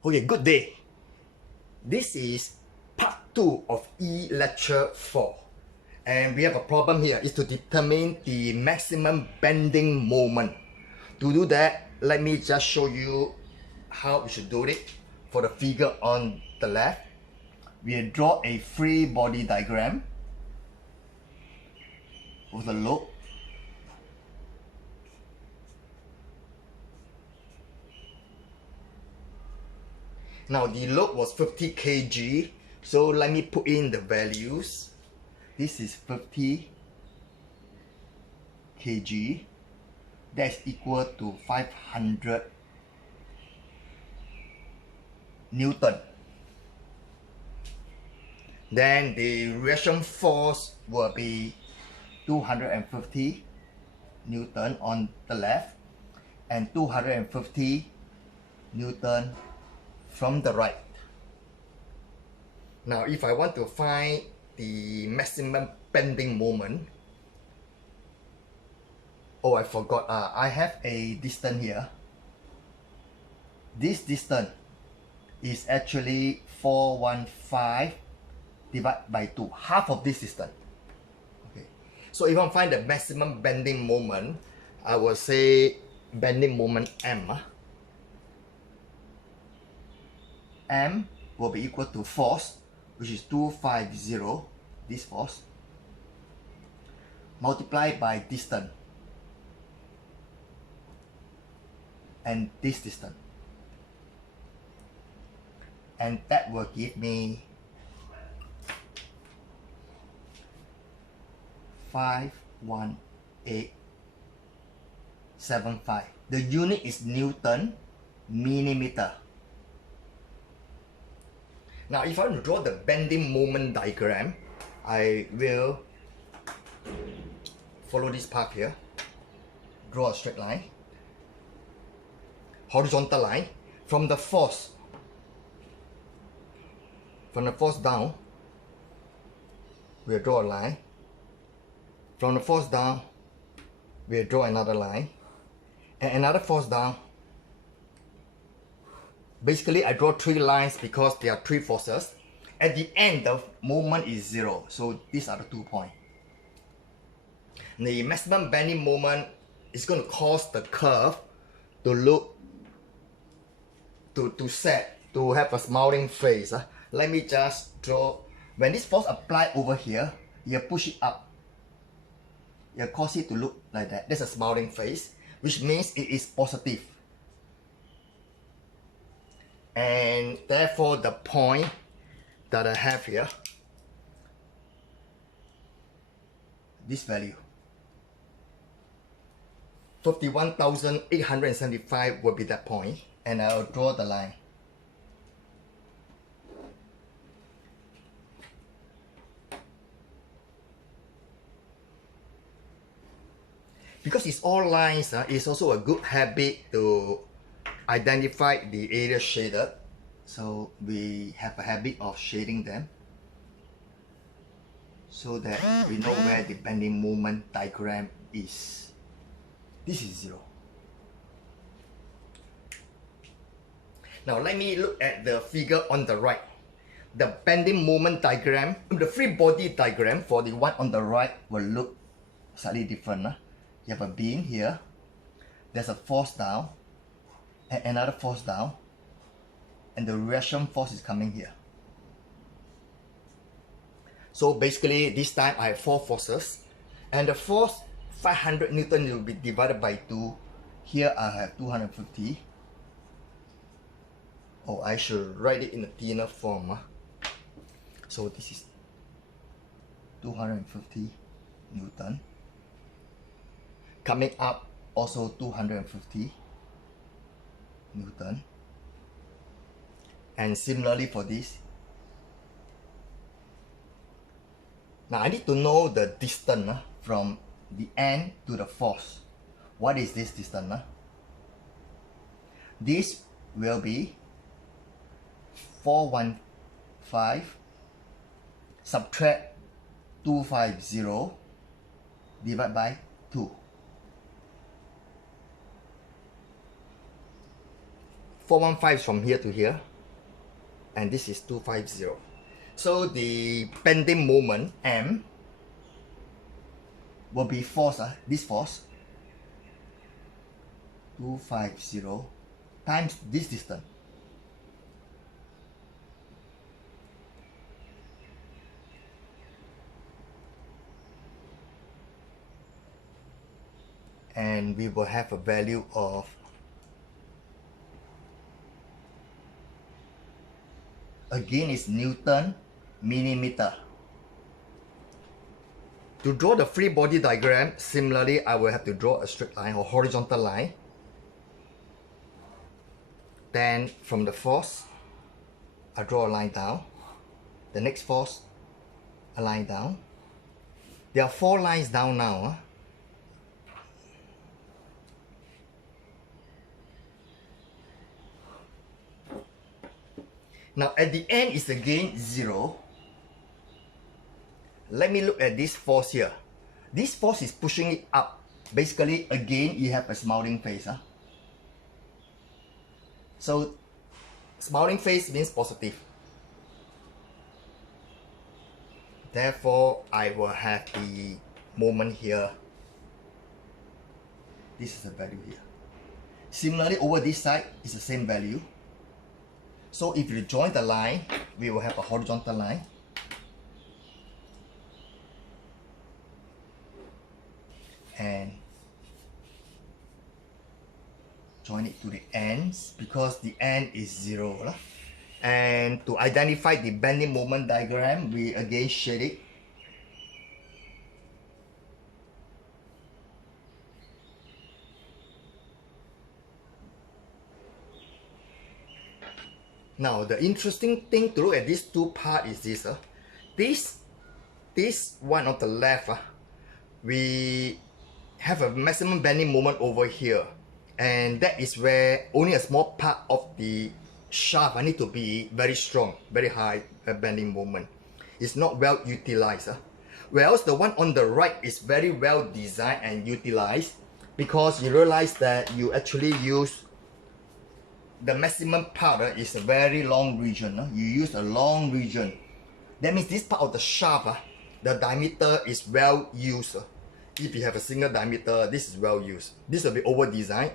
Okay, good day. This is part 2 of lecture 4. And we have a problem here is to determine the maximum bending moment. To do that, let me just show you how we should do it. For the figure on the left, we draw a free body diagram with a load. Now the load was 50 kg, so let me put in the values. This is 50 kg, that's equal to 500 Newton. Then the reaction force will be 250 Newton on the left and 250 Newton from the right. Now if I want to find the maximum bending moment, oh, I forgot, I have a distance here. This distance is actually 415 divided by 2, half of this distance. Okay, so if I find the maximum bending moment, I will say bending moment M. M will be equal to force, which is 250, this force, multiplied by distance and this distance, and that will give me 51875. The unit is Newton millimeter. Now if I want to draw the bending moment diagram, I will follow this path here, draw a straight line, horizontal line, from the force down, we'll draw a line, from the force down, we'll draw another line, and another force down. Basically, I draw 3 lines because there are 3 forces. At the end, the moment is 0. So these are the 2 points. The maximum bending moment is going to cause the curve to look, to have a smiling face. Let me just draw. When this force apply over here, you push it up. You cause it to look like that. That's a smiling face, which means it is positive. And therefore the point that I have here, this value 51,875 will be that point, and I'll draw the line. Because it's all lines, it's also a good habit to identify the area shaded, so we have a habit of shading them so that we know where the bending moment diagram is. This is 0. Now let me look at the figure on the right. The bending moment diagram, the free body diagram for the one on the right will look slightly different. You have a beam here, there's a force down, and another force down, and the reaction force is coming here. So basically this time I have 4 forces, and the force 500 Newton will be divided by 2. Here I have 250. Oh, I should write it in a thinner form. So this is 250 Newton. Coming up also 250 Newton, and similarly for this. Now I need to know the distance from the end to the force. What is this distance? This will be 415 subtract 250 divided by 2. 415 from here to here. and this is 250. So the bending moment M will be force, this force 250 times this distance. And we will have a value of again is Newton millimeter. To draw the free body diagram, similarly I will have to draw a straight line or horizontal line. Then from the force, I draw a line down. The next force, a line down. There are 4 lines down now. Now at the end is again 0. Let me look at this force here. This force is pushing it up. Basically, again, you have a smiling face. So, smiling face means positive. Therefore, I will have the moment here. This is the value here. Similarly, over this side is the same value. So, if you join the line, we will have a horizontal line. And join it to the ends because the end is 0. And to identify the bending moment diagram, we again shade it. Now the interesting thing to look at these two parts is this. This one on the left, we have a maximum bending moment over here, and that is where only a small part of the shaft need to be very strong, very high bending moment. It's not well utilized. Whereas the one on the right is very well designed and utilized, because you realize that you actually use the maximum part is a very long region. You use a long region. That means this part of the shaft, the diameter is well used. If you have a single diameter, this is well used. This will be over designed.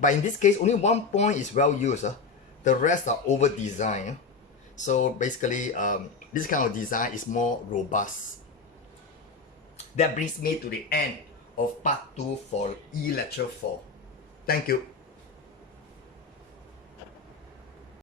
But in this case, only one point is well used. The rest are over designed. So basically, this kind of design is more robust. That brings me to the end of part 2 for E lecture 4. Thank you.